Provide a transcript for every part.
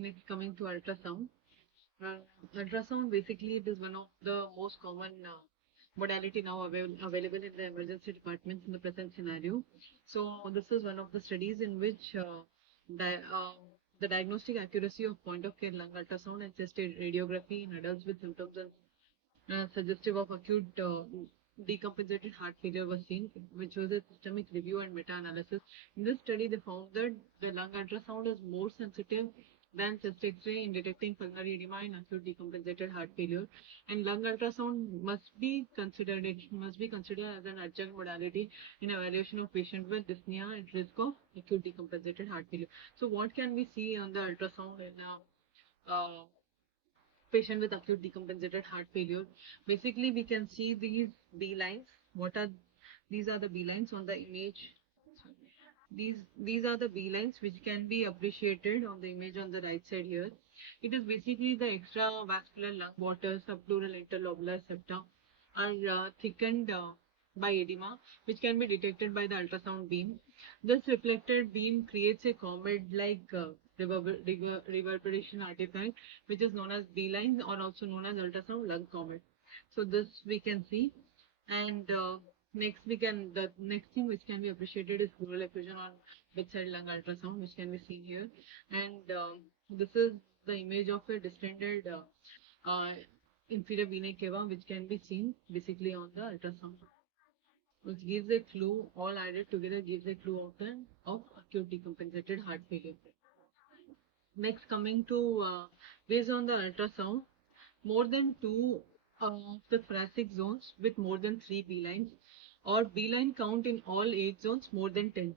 Next, coming to ultrasound. Uh, Ultrasound basically it is one of the most common modality now available in the emergency departments in the present scenario. So this is one of the studies in which di the diagnostic accuracy of point of care lung ultrasound and chest radiography in adults with symptoms and suggestive of acute decompensated heart failure was seen, which was a systemic review and meta-analysis. In this study, they found that the lung ultrasound is more sensitive than chest X-ray in detecting pulmonary edema in acute decompensated heart failure. And lung ultrasound must be considered. It must be considered as an adjunct modality in evaluation of patients with dyspnea and risk of acute decompensated heart failure. So, what can we see on the ultrasound in a patient with acute decompensated heart failure? Basically, we can see these B lines. What are these? Are the B lines on the image? These are the B lines which can be appreciated on the image on the right side here. It is basically the extravascular lung water, subpleural interlobular septa are thickened by edema, which can be detected by the ultrasound beam. This reflected beam creates a comet-like reverberation artifact, which is known as B line or also known as ultrasound lung comet. So this we can see, and the next thing which can be appreciated is pleural effusion on bedside lung ultrasound, which can be seen here, and this is the image of a distended uh, inferior vena cava, which can be seen basically on the ultrasound, which gives a clue. All added together gives a clue of acute decompensated heart failure. Next, coming to based on the ultrasound, more than two of the thoracic zones with more than three B lines, or B line count in all 8 zones more than 10.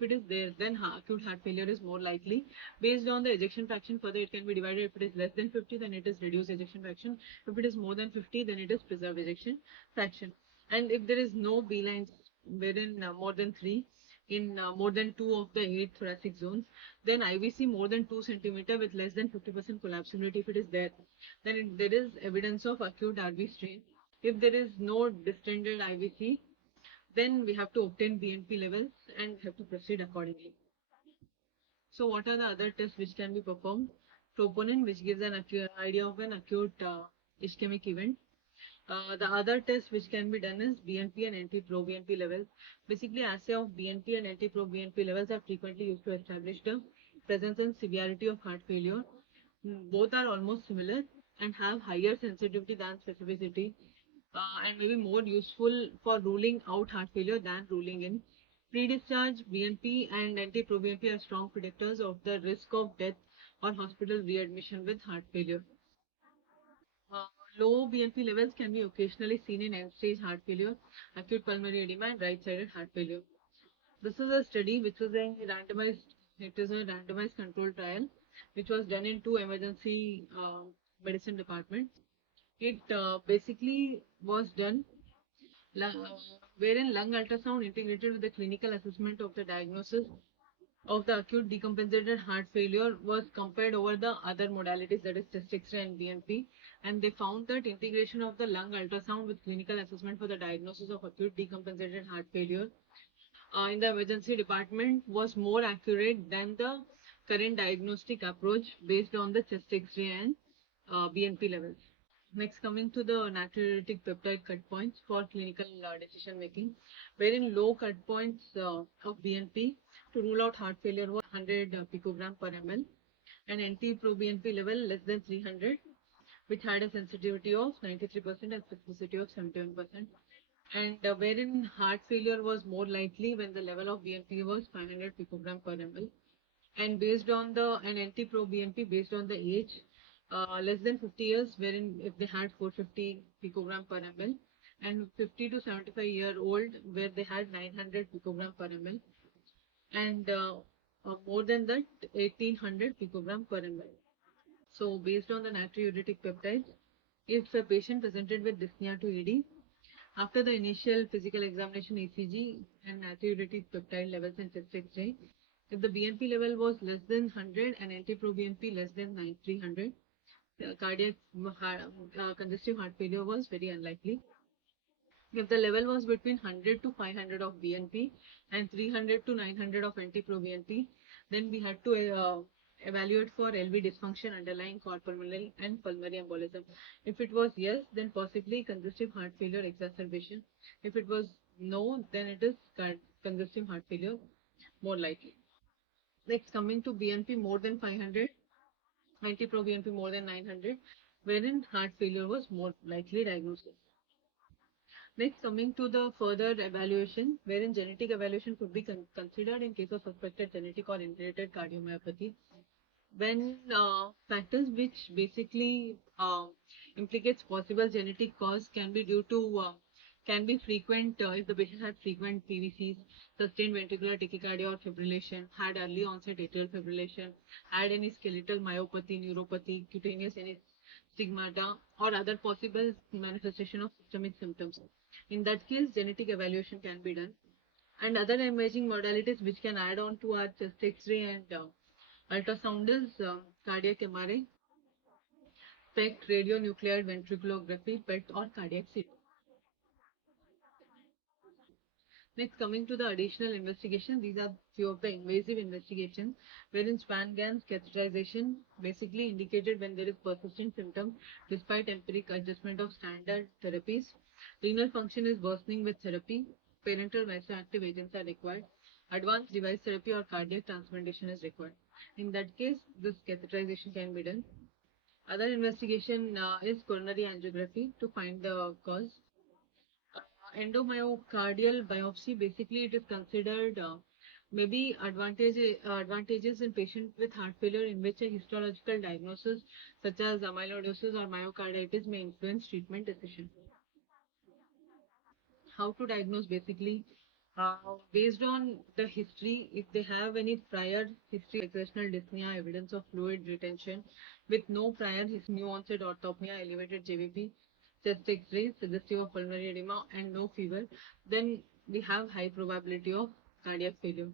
If it is there, then acute heart failure is more likely. Based on the ejection fraction, further it can be divided. If it is less than 50, then it is reduced ejection fraction. If it is more than 50, then it is preserved ejection fraction. And if there is no B lines wherein more than three in more than two of the 8 thoracic zones, then IVC more than 2 centimeter with less than 50% collapsibility, if it is there, then there is evidence of acute RV strain. If there is no distended IVC, then we have to obtain BNP levels and have to proceed accordingly. So what are the other tests which can be performed? Troponin, which gives an idea of an acute ischemic event. The other test which can be done is BNP and NT-proBNP levels. Basically, assay of BNP and NT-proBNP levels are frequently used to establish the presence and severity of heart failure. Both are almost similar and have higher sensitivity than specificity, and maybe more useful for ruling out heart failure than ruling in. Pre-discharge BNP and NT-proBNP are strong predictors of the risk of death or hospital readmission with heart failure. Uh, Low BNP levels can be occasionally seen in end-stage heart failure, acute pulmonary edema, and right-sided heart failure. This is a study which was it is a randomized control trial, which was done in two emergency medicine departments. It basically was done wherein lung ultrasound integrated with the clinical assessment of the diagnosis of the acute decompensated heart failure was compared over the other modalities, that is chest X-ray and BNP, and they found that integration of the lung ultrasound with clinical assessment for the diagnosis of acute decompensated heart failure in the emergency department was more accurate than the current diagnostic approach based on the chest X-ray and BNP levels. Next, coming to the natriuretic peptide cut points for clinical decision making, wherein low cut points of BNP to rule out heart failure was 100 picogram per ml, and NT-proBNP level less than 300, which had a sensitivity of 93% and specificity of 71%. And wherein heart failure was more likely when the level of BNP was 500 picogram per ml. And based on the an NT-proBNP based on the age, less than 50 years, wherein if they had 450 picogram per ml, and 50 to 75-year-old where they had 900 picogram per ml, and more than that 1800 picogram per ml. So based on the natriuretic peptides, if a patient presented with dyspnea to ED, after the initial physical examination ECG and natriuretic peptide levels in chest X-ray, if the BNP level was less than 100 and NT-proBNP less than 300, cardiac congestive heart failure was very unlikely. If the level was between 100 to 500 of BNP and 300 to 900 of NT-proBNP, then we had to evaluate for LV dysfunction underlying cord pulmonary and pulmonary embolism. If it was yes, then possibly congestive heart failure exacerbation. If it was no, then it is congestive heart failure more likely. Next, coming to BNP more than 500, anti-proBNP more than 900, wherein heart failure was more likely diagnosis. Next, coming to the further evaluation, wherein genetic evaluation could be considered in case of suspected genetic or inherited cardiomyopathy. When factors which basically implicates possible genetic cause can be due to can be frequent if the patient had frequent PVCs, sustained ventricular tachycardia or fibrillation, had early onset atrial fibrillation, had any skeletal myopathy, neuropathy, cutaneous any stigmata, or other possible manifestation of systemic symptoms. In that case, genetic evaluation can be done. And other imaging modalities which can add on to our chest X-ray and ultrasound is cardiac MRI, PET, radionuclide ventriculography, PET, or cardiac CT. Next, coming to the additional investigation, these are few of the invasive investigations, wherein Swan-Ganz catheterization basically indicated when there is persistent symptoms despite empiric adjustment of standard therapies. Renal function is worsening with therapy. Parenteral vasoactive agents are required. Advanced device therapy or cardiac transplantation is required. In that case, this catheterization can be done. Other investigation is coronary angiography to find the cause. Endomyocardial biopsy, basically it is considered maybe advantages in patients with heart failure in which a histological diagnosis such as amyloidosis or myocarditis may influence treatment decision. How to diagnose, basically based on the history, if they have any prior history exertional dyspnea, evidence of fluid retention with no prior new onset orthopnea, elevated JVP, chest x-ray suggestive of pulmonary edema and no fever, then we have high probability of cardiac failure.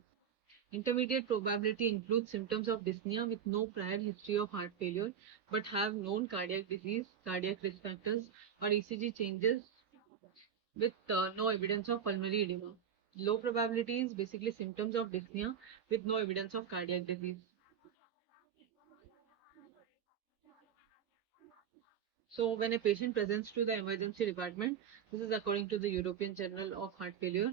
Intermediate probability includes symptoms of dyspnea with no prior history of heart failure but have known cardiac disease, cardiac risk factors, or ECG changes with no evidence of pulmonary edema. Low probability is basically symptoms of dyspnea with no evidence of cardiac disease. So when a patient presents to the emergency department, this is according to the European Journal of Heart Failure.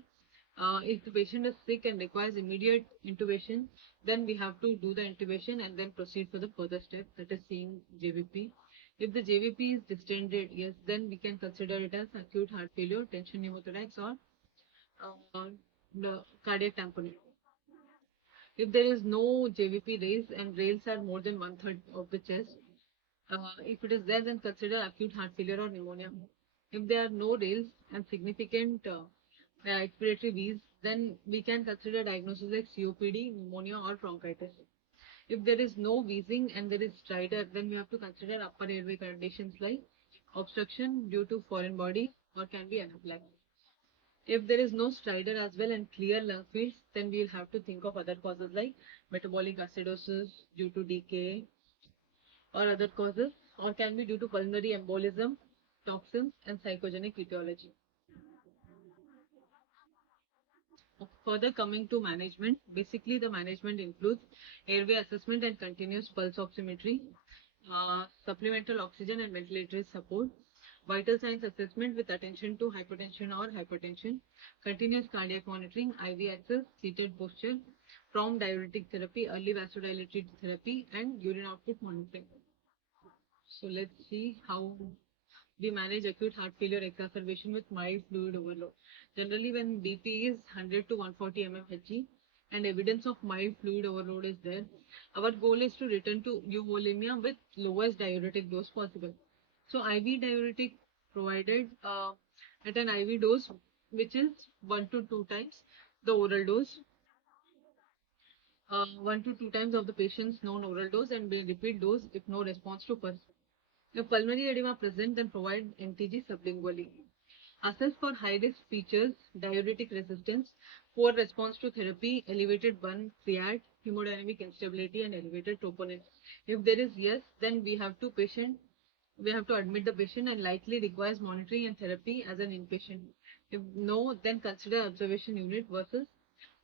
If the patient is sick and requires immediate intubation, then we have to do the intubation and then proceed for the further step, that is seeing JVP. If the JVP is distended, yes, then we can consider it as acute heart failure, tension pneumothorax, or the cardiac tamponade. If there is no JVP raise and rails are more than one third of the chest, if it is there, then consider acute heart failure or pneumonia. If there are no rails and significant expiratory wheeze, then we can consider diagnosis like COPD, pneumonia, or bronchitis. If there is no wheezing and there is stridor, then we have to consider upper airway conditions like obstruction due to foreign body or can be anaphylaxis. If there is no stridor as well and clear lung fields, then we will have to think of other causes like metabolic acidosis due to decay or other causes, or can be due to pulmonary embolism, toxins, and psychogenic etiology. Further coming to management, basically the management includes airway assessment and continuous pulse oximetry, supplemental oxygen and ventilatory support, vital signs assessment with attention to hypertension or hypertension, continuous cardiac monitoring, IV access, seated posture, prompt diuretic therapy, early vasodilatory therapy, and urine output monitoring. So let's see how we manage acute heart failure exacerbation with mild fluid overload. Generally, when BP is 100 to 140 mmHg and evidence of mild fluid overload is there, our goal is to return to euvolemia with lowest diuretic dose possible. So IV diuretic provided at an IV dose which is 1 to 2 times the oral dose, 1 to 2 times of the patient's known oral dose, and may repeat dose if no response to first. If pulmonary edema present, then provide NTG sublingually. Assess for high-risk features, diuretic resistance, poor response to therapy, elevated burn creat, hemodynamic instability, and elevated troponin. If there is yes, then we have to admit the patient and likely requires monitoring and therapy as an inpatient. If no, then consider observation unit versus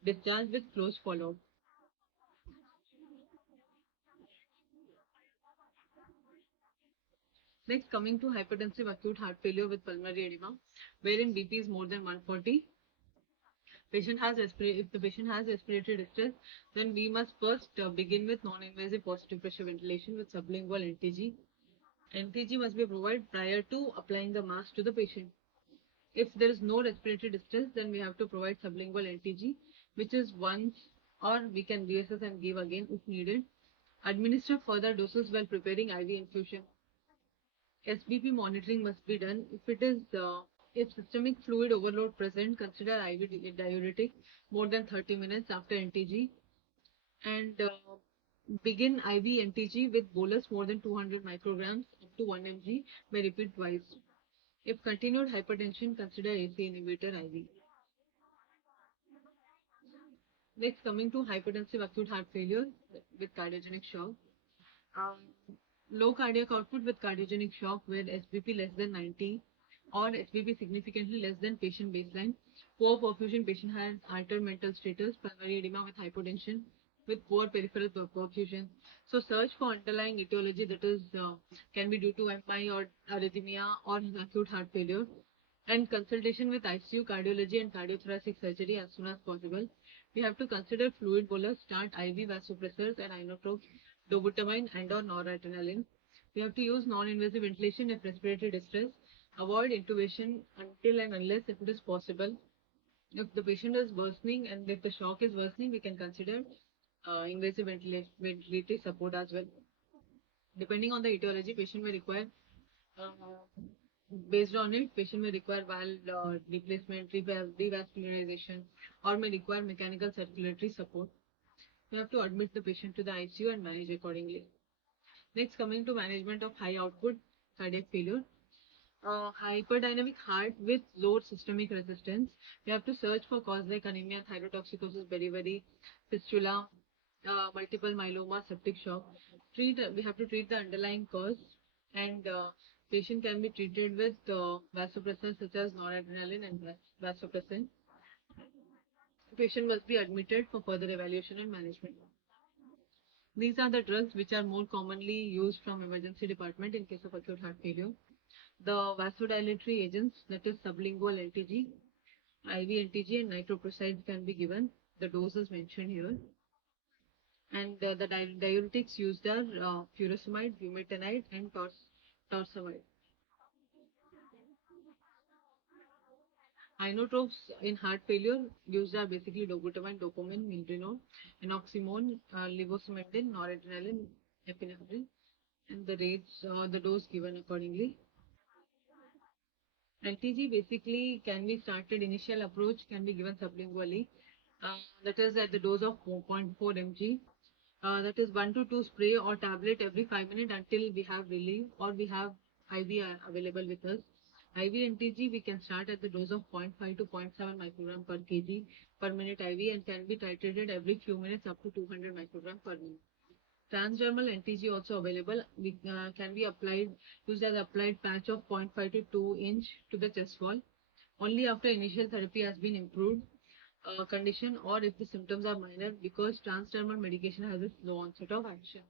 discharge with close follow-up. Next, coming to hypertensive acute heart failure with pulmonary edema, wherein BP is more than 140. If the patient has respiratory distress, then we must first begin with non-invasive positive pressure ventilation with sublingual NTG. NTG must be provided prior to applying the mask to the patient. If there is no respiratory distress, then we have to provide sublingual NTG, which is once, or we can reassess and give again if needed. Administer further doses while preparing IV infusion. SBP monitoring must be done. If systemic fluid overload present, consider IV diuretic more than 30 minutes after NTG, and begin IV NTG with bolus more than 200 micrograms up to 1 mg may repeat twice. If continued hypertension, consider AC inhibitor IV. Next, coming to hypertensive acute heart failure with cardiogenic shock. Um, Low cardiac output with cardiogenic shock where SBP less than 90 or SBP significantly less than patient baseline. Poor perfusion, patient has altered mental status, pulmonary edema with hypotension with poor peripheral perfusion. So search for underlying etiology, that is can be due to MI or arrhythmia or acute heart failure, and consultation with ICU cardiology and cardiothoracic surgery as soon as possible. We have to consider fluid bolus, start IV vasopressors and inotropes, dobutamine and or noradrenaline. We have to use non-invasive ventilation if respiratory distress. Avoid intubation until and unless if it is possible. If the patient is worsening and if the shock is worsening, we can consider invasive ventilatory support as well. Depending on the etiology, patient may require uh, based on it, patient may require valve replacement, revascularization, or may require mechanical circulatory support. We have to admit the patient to the ICU and manage accordingly. Next, coming to management of high output cardiac failure. Hyperdynamic heart with low systemic resistance. We have to search for cause like anemia, thyrotoxicosis, beriberi, fistula, multiple myeloma, septic shock. We have to treat the underlying cause, and patient can be treated with vasopressors such as noradrenaline and vasopressin. Patient must be admitted for further evaluation and management. These are the drugs which are more commonly used from emergency department in case of acute heart failure. The vasodilatory agents, that is sublingual LTG, IV LTG and nitroprusside can be given. The doses mentioned here. And the diuretics used are furosemide, bumetanide and torsemide. Inotropes in heart failure used are basically dobutamine, dopamine, milrinone, enoximone, levosimendan, noradrenaline, epinephrine, and the rates, the dose given accordingly. LTG basically can be started, initial approach can be given sublingually, that is at the dose of 4.4 mg. That is 1 to 2 spray or tablet every 5 minutes until we have relief or we have IV available with us. IV NTG we can start at the dose of 0.5 to 0.7 microgram per kg per minute IV and can be titrated every few minutes up to 200 microgram per minute. Transdermal NTG also available. Can be applied, used as applied patch of 0.5 to 2 inch to the chest wall. Only after initial therapy has been improved condition or if the symptoms are minor, because transdermal medication has a slow onset of action.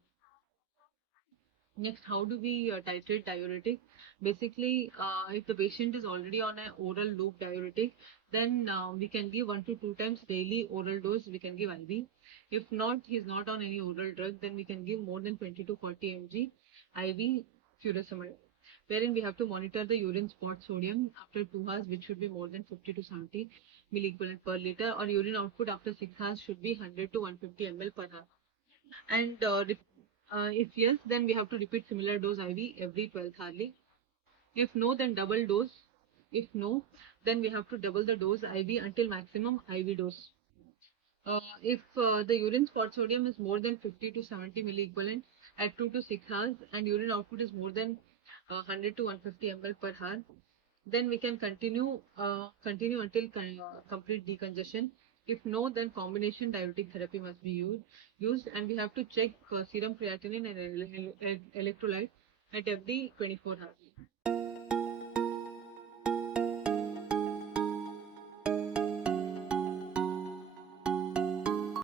Next, how do we titrate diuretic? Basically, if the patient is already on an oral loop diuretic, then we can give 1 to 2 times daily oral dose. We can give IV. If not, he is not on any oral drug, then we can give more than 20 to 40 mg IV furosemide, wherein we have to monitor the urine spot sodium after 2 hours, which should be more than 50 to 70 milliequivalent per liter, or urine output after 6 hours should be 100 to 150 ml per hour. And if yes, then we have to repeat similar dose IV every 12th hourly. If no, then double dose. If no, then we have to double the dose IV until maximum IV dose. If the urine spot sodium is more than 50 to 70 milliequivalent at 2 to 6 hours and urine output is more than 100 to 150 ml per hour, then we can continue until complete decongestion. If no, then combination diuretic therapy must be used, and we have to check serum creatinine and electrolyte at every 24 hours.